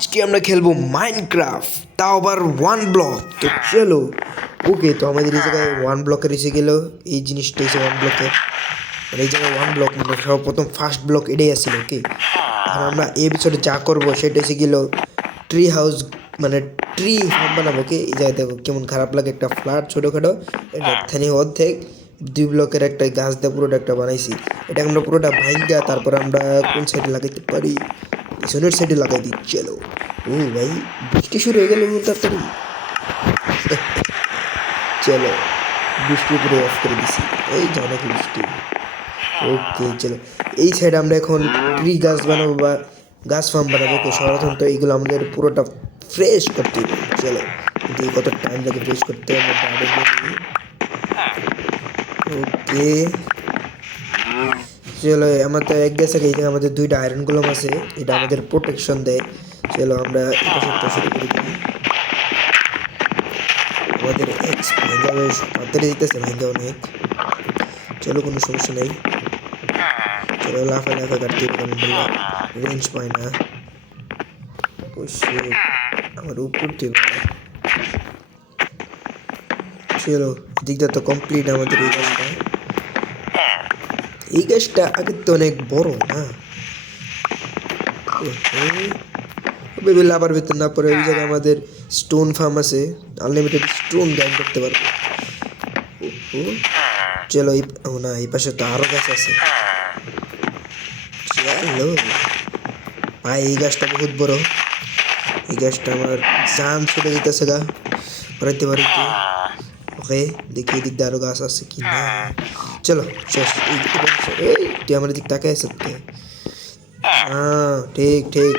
আজকে আমরা খেলবো মাইনক্রাফট, তাও আবার ওয়ান ব্লক। তো চলো, ওকে। তো আমাদের এই জায়গায় ওয়ান ব্লকের এসে গেল। এই জিনিসটা এসে ওয়ান ব্লকের, মানে এই জায়গায় ওয়ান ব্লক মানে সর্বপ্রথম ফার্স্ট ব্লক এটাই আসছিল। ওকে, এখন আমরা এই এপিসোডে যা করবো সেটা এসে গেল ট্রি হাউস, মানে ট্রি ফার্ম বানাবো। ওকে, এই জায়গায় দেখো কেমন খারাপ লাগে, একটা ফ্ল্যাট ছোটোখাটো, এটা থানি অর্ধেক 2 ব্লকের একটা গাছ দিয়ে পুরোটা একটা বানাইছি। এটা আমরা পুরোটা ভাঙ্গা তারপর আমরা কোন সাইডে লাগাইতে পারি, পিছনের সাইডে লাগাই দিই। চলো। ও ভাই, বৃষ্টি শুরু হয়ে গেল তাড়াতাড়ি। চলো, বৃষ্টি পুরো অফ করে দিছি, এই যে অনেক বৃষ্টি। ওকে চলো, এই সাইডে আমরা এখন ট্রি গাছ বানাবো বা গাছ ফার্ম বানাবো। ওকে, সাধারণত এইগুলো আমাদের পুরোটা ফ্রেশ করতে হবে। চলো, কিন্তু কত টাইম লাগে ফ্রেশ করতে। ওকে চলো, আমার তো এক গেছে, এই জায়গায় আমাদের 2টা আয়রন গোলম আছে, এটা আমাদের প্রোটেকশন দেয়। চলো আমরা এটা সবটা শুরু করে দিই। আমাদের এক্স ভাঙ্গা বেশ তাড়াতাড়ি দিতেছে, ভাঙ্গা অনেক। চলো, কোনো সমস্যা নেই। চলো, লাফা লাফা কাটতে কারণ রেঞ্জ পায় না। ও শিট, আমার উপর দিয়ে। চলো, এদিকটা তো কমপ্লিট আমাদের এই গাছটা। এই গাছটা আগে তো অনেক বড় না? বেবি লাভার ভিতর না পড়ে ওই জায়গায় আমাদের স্টোন ফার্ম আছে, আনলিমিটেড স্টোন গ্রাইন্ড করতে পারবো। চলো, ও না, এই পাশে তো আরো গাছ আছে। চলো ভাই, এই গাছটা বহুত বড়, এই গাছটা আমার জান ছুটে যেতেছে গা বাড়াইতে বাড়াইতে। ওকে, দেখি এদিক দিয়ে আরো গাছ আছে কি না। চলো শেষ। এই তুই আমার দিক তাকাই আছে। হ্যাঁ ঠিক ঠিক,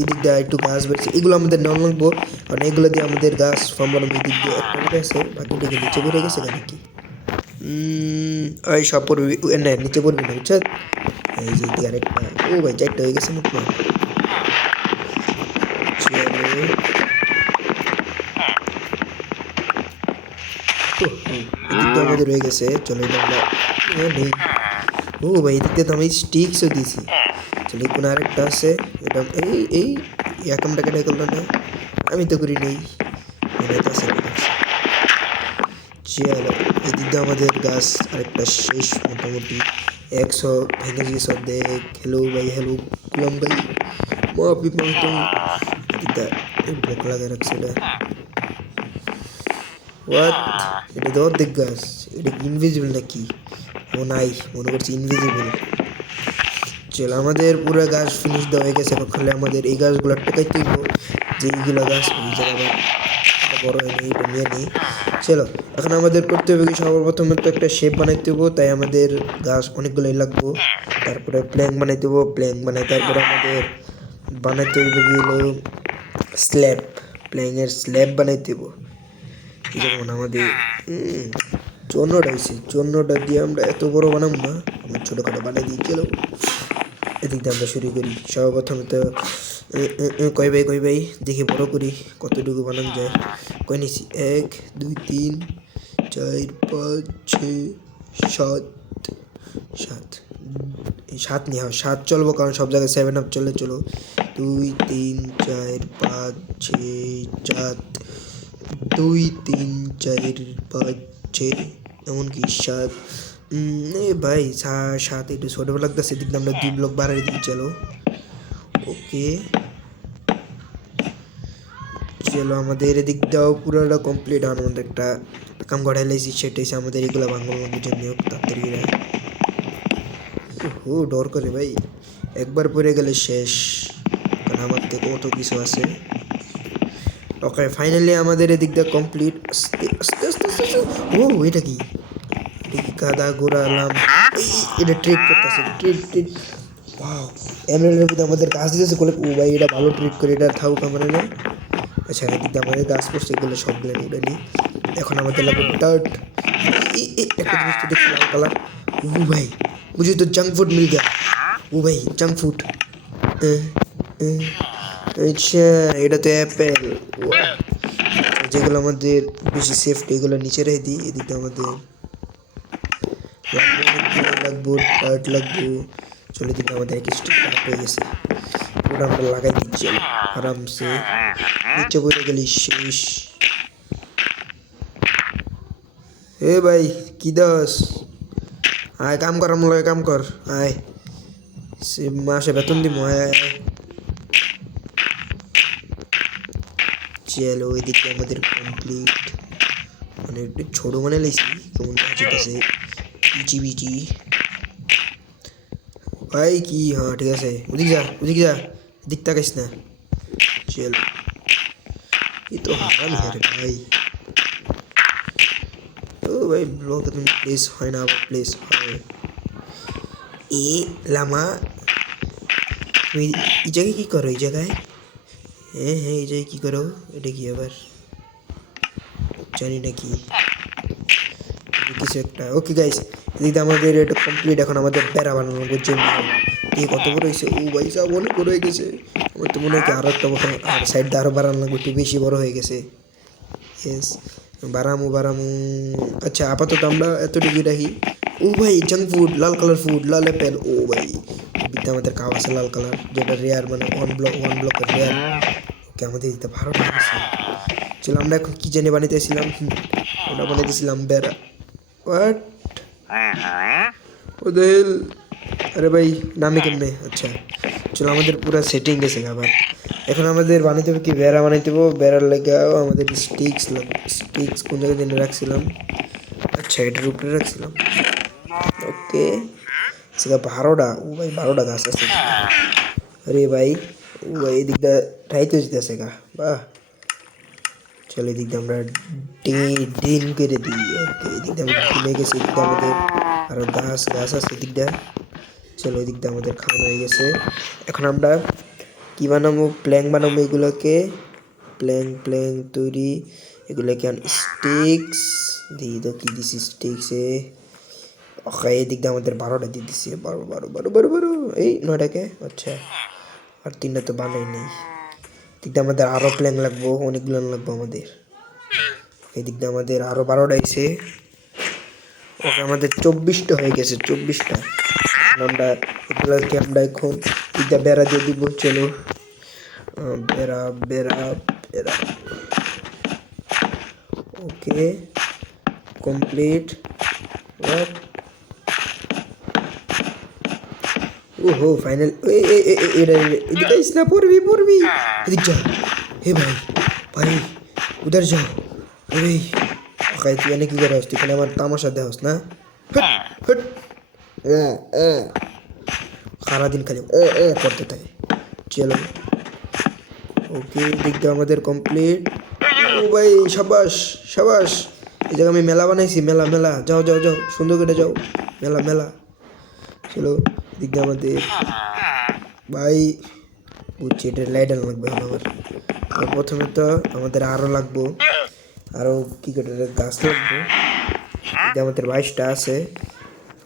এদিক দিয়ে একটু গাছ বেড়েছে, এগুলো আমাদের নেওয়া লাগবো, কারণ এগুলো দিয়ে আমাদের গাছ ফার্ম বানাবো। এদিক দিয়ে একটা বেড়ে আছে, বাকিটা কি নিচে বেড়ে গেছে নাকি? ওই সব পড়বি না, নিচে পড়বি না, বুঝছো? এই যে এদিকে আরেকটা। ও ভাই, 4টা হয়ে গেছে মোট। এদিক তো আমাদের রয়ে গেছে। চলো, এটা আমরা নেই। ও ভাই, এদিক দিয়ে তো আমি স্টিক্সও দিয়েছি। চলো, কোনো আরেকটা আছে, এটা এই একামটা কেটে করলো না, আমি তো করি নেই। চলো, এদিক দিয়ে আমাদের গাছ আরেকটা শেষ মোটামুটি 100 ভেঙে গিয়েছে অর্ধেক। হ্যালো ভাই, হ্যালো গুলাম ভাই, মাফি মাংতো। এদিকটা ব্লক লাগাই রাখছিল। হোয়াট, এটা তো অর্ধেক গাছ, এটা কি ইনভিজিবল নাকি? ও নাই, মনে করছি ইনভিজিবল। চলো, আমাদের পুরো গাছ ফিনিশ দেওয়া হয়ে গেছে। খালি আমাদের এই গাছগুলো টেকাইতে হইব, যে এইগুলো গাছ ওই জায়গায় বড় হয়নি, এটা নিয়ে নিই। চলো, এখন আমাদের করতে হবে কি, সর্বপ্রথমে তো একটা শেপ বানাইতে হবো, তাই আমাদের গাছ অনেকগুলোই লাগবো। তারপরে প্ল্যাঙ্ক বানাইতে হবো, প্ল্যাঙ্ক বানাই তারপরে আমাদের বানাইতে হইব গেলো স্ল্যাব, প্ল্যাঙ্কের স্ল্যাব বানাইতে হবো। যেমন আমাদের চন্নটা হয়েছে, চন্নটা দিয়ে আমরা এত বড় বানাবো না, আমরা ছোটোখাটো বানিয়ে দিই। চলো, এদিক দিয়ে আমরা শুরু করি। সর্বপ্রথমে তো কয় ভাই দেখি বড় করি, কতটুকু বানানো যায়। কয় নিছি, 1 2 3 4 5 6 7 7 7 নিয়ে হয় 7 চলবো, কারণ সব জায়গায় 7 আপ চলে। চলো, 2 3 4 5 6 7, 2 3 4 5 6, এমনকি 7। এ ভাই, 7 একটু ছোটো লাগতেছে, এদিক দিয়ে আমরা 2 ব্লক বাড়াই দিই। চলো, ওকে চলো, আমাদের এদিক দাও পুরোটা কমপ্লিট। আমাদের একটা কাম গড়াই লাইছি, সেটা হচ্ছে আমাদের এগুলো ভাঙল বুঝে নিয়োগ তাড়াতাড়ি। ও ডর করে ভাই, একবার পড়ে গেলে শেষ, কারণ আমার তো কত কিছু আছে। ওকে, ফাইনালি আমাদের এদিক দিয়ে কমপ্লিট। আস্তে আস্তে আস্তে আস্তে আস্তে। ও এটা কি, গাদা ঘোরালাম। এটা ট্রিট করতেছে, ট্রিট। ওয়াও, এমএলএর মধ্যে আমাদের গাছ দিতেছে কোলে। ও ভাই, এটা ভালো ট্রিট করে, এটা থাকুক আমার না। আচ্ছা, এদিকে আমাদের গাছ পড়ছে, এগুলো সবগুলো উড়ে নিই। এখন আমাদের লাগবে ডার্ট। একটা জিনিস তো দেখছি লাল কালার। ও ভাই, মুঝে তো জঙ্ক ফুড মিল গয়া। ও ভাই, জঙ্ক ফুড। আচ্ছা, এটা তো অ্যাপেল। যেগুলো আমাদের বেশি সেফটি, এগুলো নিচে রেখে দিই। এদিকে আমাদের লাগবো ডার্ট লাগবো। চলে দিকে আমাদের এক স্টিক ডার্ট হয়ে গেছে। পুরো আমরা লাগাই দিচ্ছি আরামসে। নিচে পড়ে গেলি শেষ। এ ভাই কি দাস, আয় কাম কর, আমার লগে কাম কর, আয় সে মাসে বেতন দিব, আয় আয় আয়। চলো এদিকে আমাদের কমপ্লিট, মানে একটু ছোটো মানে লেছি কেমন আছে বিচি বিচি ভাই কি, হ্যাঁ ঠিক আছে, ওদিক যা ওদিক যা, দিক তাকাইস না। চলো এই তো হারামি রে ভাই। ও ভাই ব্লক তুমি প্লেস হয় না, আবার প্লেস হয়। এ লামা তুমি এই জায়গায় কী করো, এই জায়গায়? হ্যাঁ হ্যাঁ এই জায়গায় কী করো, এটা কি আবার জানি না কি কিছু একটা। ওকে গাইস এদিকে আমাদের এটা কমপ্লিট, এখন আমাদের বেড়া বানানো বুঝছেন দিয়ে কত বড় হয়েছে। ও ভাই সব অনেক বড় হয়ে গেছে, আমার তো মনে হয় কি আরও একটা বড়, আর সাইডটা আরও বাড়ানো লাগবে, একটু বেশি বড় হয়ে গেছে। ইয়েস বারামু বারামু। আচ্ছা আপাতত আমরা এতটুকুই রাখি। ও ভাই জাঙ্ক ফুড, লাল কালার ফুড, লাল অ্যাপেল। ও ভাই বিদ্যা আমাদের খাওয়া আছে লাল কালার, যেটা রেয়ার, মানে ওয়ান ব্লকের রেয়ার। ওকে আমাদের দিতে ভালো লাগছে। চলো আমরা এখন কি জানি বানাইতেছিলাম, ওটা বানাইতেছিলাম বেড়া। হোয়াট ও দ্য হেল, আরে ভাই নামে কেমনে? আচ্ছা চলো আমাদের পুরো সেটিং গেছে আবার। এখন আমাদের বানাইতে হবে কি, বেড়া বানাইতে হবে। বেড়ার লেগেও আমাদের স্টিক্স লাগবে। স্টিক্স কোন জায়গায় জেনে রাখছিলাম, আচ্ছা এটার উপরে রাখছিলাম। ওকে সেটা 12টা, ও ভাই 12টা গাছ আছে। আরে ভাই ও ভাই এদিকটা ঠাইতে যেতেছে গা, বাহ। চলো এদিক দিয়ে আমরা ডিন করে দিই। ওকে এদিক দিয়ে আমরা ডিনে গেছি, এদিক দিয়ে আমাদের আরও গাছ গাছ আছে এদিক দিয়ে। চলো এদিক দিয়ে আমাদের খাওয়ানো হয়ে গেছে। এখন আমরা কী বানাবো, প্ল্যাং বানাবো এগুলোকে, প্ল্যাং তৈরি। এগুলোকে স্টিক্স দিই তো, কী দিছি স্টিক্সে। ওকে এদিক দিয়ে আমাদের 12টা দিয়ে দিছি, 12 এই 9টাকে। আচ্ছা আর 3টা তো বানাই নেই। এদিক দিয়ে আমাদের আরও প্ল্যাং লাগবো, অনেকগুলো লাগবো আমাদের। এদিক দিয়ে আমাদের আরও 12টা এসে, ওকে আমাদের 24টা হয়ে গেছে, 24টা। আমরা এগুলোকে আমরা এখন এদিকটা বেড়া দিয়ে দিব। চলো বেড়া বেড়া বেড়া, ওকে কমপ্লিট। ওহো ফাইনাল, এদিকে না, পড়বি পড়বি, এদিক যা। হে ভাই ভাই উধার যাও। এই ভাই তুই এনে কি করে তুই এখানে আমার তামাশা দেওয়াস না? সারাদিন খালি করতে থাকে। চলো ওকে দিক দিয়ে আমাদের কমপ্লিট। ও ভাই সাবাস সাবাস, এই জায়গায় আমি মেলা বানাইছি, মেলা মেলা, যাও যাও যাও সুন্দর করে যাও, মেলা মেলা। চলো দিক দিয়ে আমাদের ভাই বুঝছি এটা লাইটার লাগবে এখন আবার। প্রথমে তো আমাদের আরও লাগবো, আরও কী করে গাছ লাগবে। এদিকে আমাদের 22টা আছে।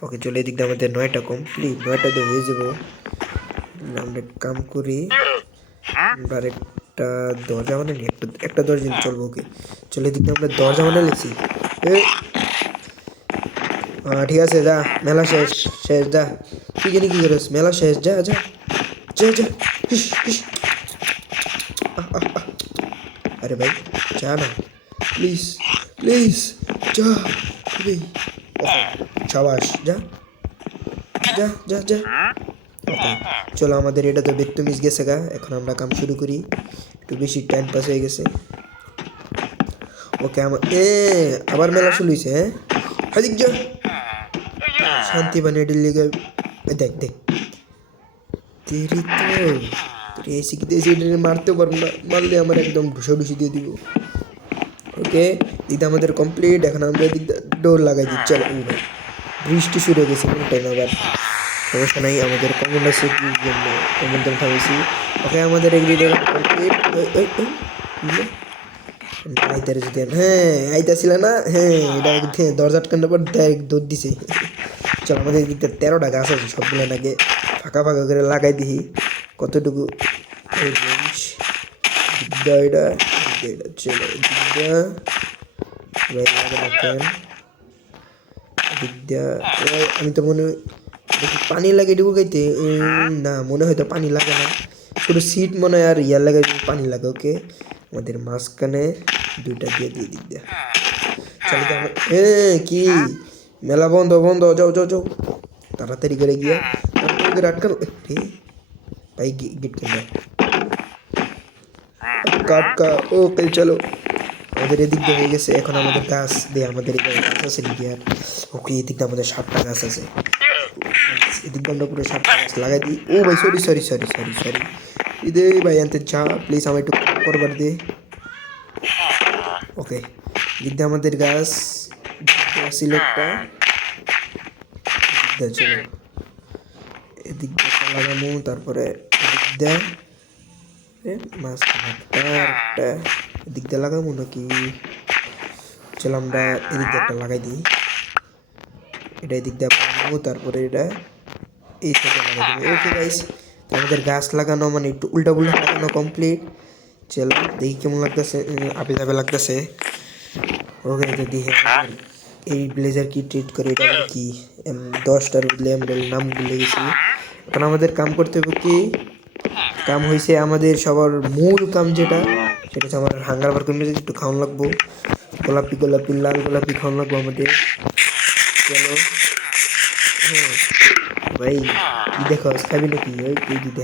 ওকে চলে এদিক দিয়ে আমাদের 9টা কমপ্লিট, 9টা দিয়ে হয়ে যাবো। আমরা কাম করি, আমরা আরেকটা দরজা বানাই, একটা দরজা চলবো। ওকে চলে এদিক দিয়ে আমরা দরজা বানাই লিখছি। ঠিক আছে যা, মেলা শেষ শেষ যা, তুই জানি কী করিস, মেলা শেষ, যা যা যা যা। আরে ভাই যা না প্লিজ প্লিজ, যা ভাই। সাবাস যা যা যা যা। ওকে চলো আমাদের এটা তো বেত্তমিস গেছে গা, এখন আমরা কাম শুরু করি, একটু বেশি টাইম পাস হয়ে গেছে। ওকে আবার মেলা শুরু হয়েছে। হ্যাঁ হাদিক যা, শান্তি বানিয়ে লেগে দেখ দেখ তেরি তো এসি কি দেশি মারতেও পারবো না, মারলে আমার একদম ঢুসি দিয়ে দিব। ওকে দিদা আমাদের কমপ্লিট, এখন আমরা দিকটা ডোর লাগাই দিই। চলো ও ভাই বৃষ্টি শুরু হয়ে গেছে কোনটাই না, আবার সমস্যা নাই, আমাদের কমন আছে কি জন্য কমন তো খাওয়াইছি। ওকে আমাদের এগ্রিডে কমপ্লিট। আইতারে যদি হ্যাঁ আইতাছিল না, হ্যাঁ এটা দরজা আটকানোর পর দৌড় দিছে। চল আমাদের দিকটা 13টা গাছ আছে, সবগুলো আগে ফাঁকা ফাঁকা করে লাগাই দিই কতটুকু এটা। চলো আমি তো মনে হয় পানি লাগে এটুকু খাইতে, না মনে হয় তো পানি লাগে না। শুধু সিট মনে হয় আর ইয়ার লাগে পানি লাগে। ওকে আমাদের মাঝখানে দুইটা দিয়ে দিয়ে দিক দিয়ে চলো এ কি মেলা বন্ধ বন্ধ, যাও যাও যাও তাড়াতাড়ি করে গিয়া আটকাল ভাই গেট কেন কাটকা। ওকে চলো আমাদের এদিক দিয়ে হয়ে গেছে। এখন আমাদের গাছ দিয়ে আমাদের এখানে গাছ আছে নাকি আর? ওকে এদিক দিয়ে আমাদের 7টা গাছ আছে। এদিক দিয়ে আমরা পুরো 7টা গাছ লাগাই দিই। ও ভাই sorry sorry sorry sorry sorry ইদে ভাই আনতে চা প্লিজ আমার একটু করবার দে। ওকে এদিক দিয়ে আমাদের গাছ সিলেক্টটা চলো এদিক দিয়ে লাগানো, তারপরে এদিক দিয়ে মাঝখানে এদিক দিয়ে লাগাবো নাকি? চলো আমরা এদিক দিয়ে একটা লাগাই দিই। এটা এদিক দিয়ে বানাবো, তারপরে এটা এই সাইডে লাগাই দেবো। ওকে গাইস আমাদের গাছ লাগানো মানে একটু উল্টা পুল্টা লাগানো কমপ্লিট। চলো দেখি কেমন লাগতেছে, আপে যাবে লাগতেছে। ওকে তো দেখি এই ব্লেজার কি ট্রিট করে, এটা কি 10টার বদলে আমরা নাম ভুলে গেছি। এখন আমাদের কাম করতে হবে কি কাম হয়েছে আমাদের সবার মূল কাম যেটা, সেটা হচ্ছে আমার হাঙ্গার বার করে একটু খাওয়ান লাগবো। গোলাপি গোলাপি লাল গোলাপি খাওয়ান লাগবো আমাদের। চলো হ্যাঁ ভাই কি দেখো খাবি নাকি? ওই তুই দিতে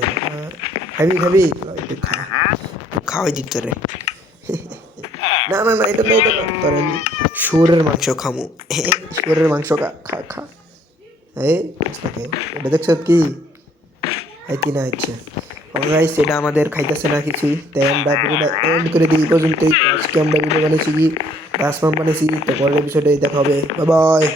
খাবি খাবি একটু খাওয়াই দিতে রে। না না না এটা না এটা না, তোর আমি শুয়োরের মাংস খামু। শুয়োরের মাংস খা খা খা। এই এটা দেখছো কি খাইতি না ইচ্ছে গাইস, এটা আমাদের খাইতেছে না কিছুই, তাই আমরা ভিডিওটা এন্ড করে দিই পর্যন্তই। আজকে আমরা ভিডিও বানিয়েছি কি গাছ পাম্প বানিয়েছি, তো পরের এপিসোডে দেখা হবে। Bye bye.